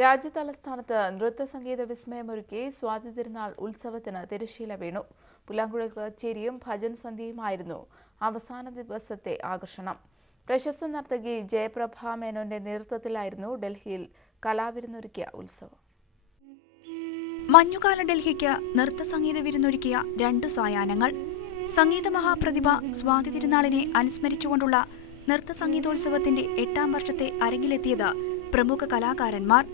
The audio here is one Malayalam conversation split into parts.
രാജ്യതലസ്ഥാനത്ത് നൃത്തസംഗീത വിസ്മയമൊരുക്കി സ്വാതി തിരുനാൾ ഉത്സവത്തിന് തിരശ്ശീല വീണു. പുല്ലാങ്കുഴൽ കച്ചേരിയും ഭജൻ സന്ധ്യയുമായിരുന്നു അവസാന ദിവസത്തെ ആകർഷണം. പ്രശസ്ത നർത്തകി ജയപ്രഭ മേനോന്റെ നേതൃത്വത്തിലായിരുന്നു ഡൽഹിയിൽ കലാവിരുന്നൊരുക്കിയ ഉത്സവം. മഞ്ഞുകാല ഡൽഹിക്ക് നൃത്തസംഗീത വിരുന്നൊരുക്കിയ രണ്ടു സായാഹ്നങ്ങൾ. സംഗീത മഹാപ്രതിഭ സ്വാതി തിരുനാളിനെ അനുസ്മരിച്ചുകൊണ്ടുള്ള നൃത്തസംഗീതോത്സവത്തിന്റെ 8ാം വർഷത്തെ അരങ്ങിലെത്തിയത് പ്രമുഖ കലാകാരന്മാർ.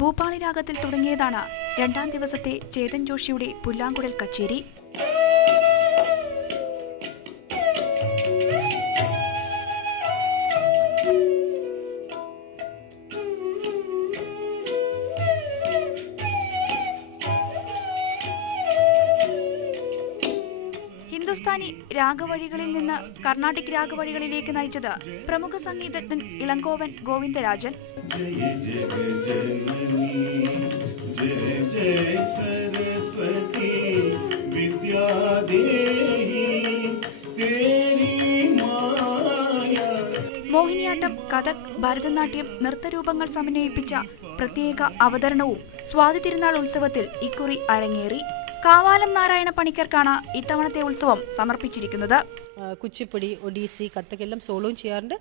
ഭൂപാളി രാഗത്തിൽ തുടങ്ങിയതാണ് 2ാം ദിവസത്തെ ചേതൻ ജോഷിയുടെ പുല്ലാങ്കുഴൽ കച്ചേരി. ഹിന്ദുസ്ഥാനി രാഗവഴികളിൽ നിന്ന് കർണാട്ടിക് രാഗവഴികളിലേക്ക് നയിച്ചത് പ്രമുഖ സംഗീതജ്ഞൻ ഇളങ്കോവൻ ഗോവിന്ദരാജൻ. മോഹിനിയാട്ടം, കഥക്, ഭരതനാട്യം നൃത്തരൂപങ്ങൾ സമന്വയിപ്പിച്ച പ്രത്യേക അവതരണവും സ്വാതി തിരുനാൾ ഉത്സവത്തിൽ ഇക്കുറി അരങ്ങേറി. കാവാലം നാരായണ പണിക്കർക്കാണ് ഇത്തവണത്തെ ഉത്സവം സമർപ്പിച്ചിരിക്കുന്നത്. കുച്ചിപ്പുടി, ഒഡീസി, കഥക് എല്ലാം സോളോയും ചെയ്യാറുണ്ട്.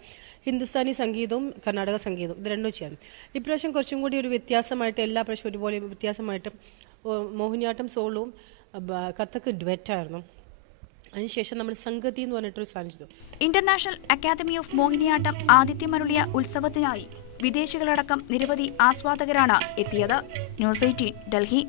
ഹിന്ദുസ്ഥാനി സംഗീതവും കർണാടക സംഗീതവും ഇത് രണ്ടും ചെയ്യാം. ഇപ്രാവശ്യം കുറച്ചും കൂടി ഒരു വ്യത്യാസമായിട്ട്, എല്ലാ പ്രാവശ്യം ഒരുപോലെ വ്യത്യാസമായിട്ട് മോഹിനിയാട്ടം സോളവും കഥക് ഡ്വെറ്റായിരുന്നു. അതിനുശേഷം നമ്മൾ സംഗതി എന്ന് പറഞ്ഞിട്ടൊരു സാധനം ചെയ്തു. ഇന്റർനാഷണൽ അക്കാദമി ഓഫ് മോഹിനിയാട്ടം ആതിഥ്യമരുളിയ ഉത്സവത്തിനായി വിദേശികളടക്കം നിരവധി ആസ്വാദകരാണ് എത്തിയത്. ന്യൂസ് 18 ഡൽഹി.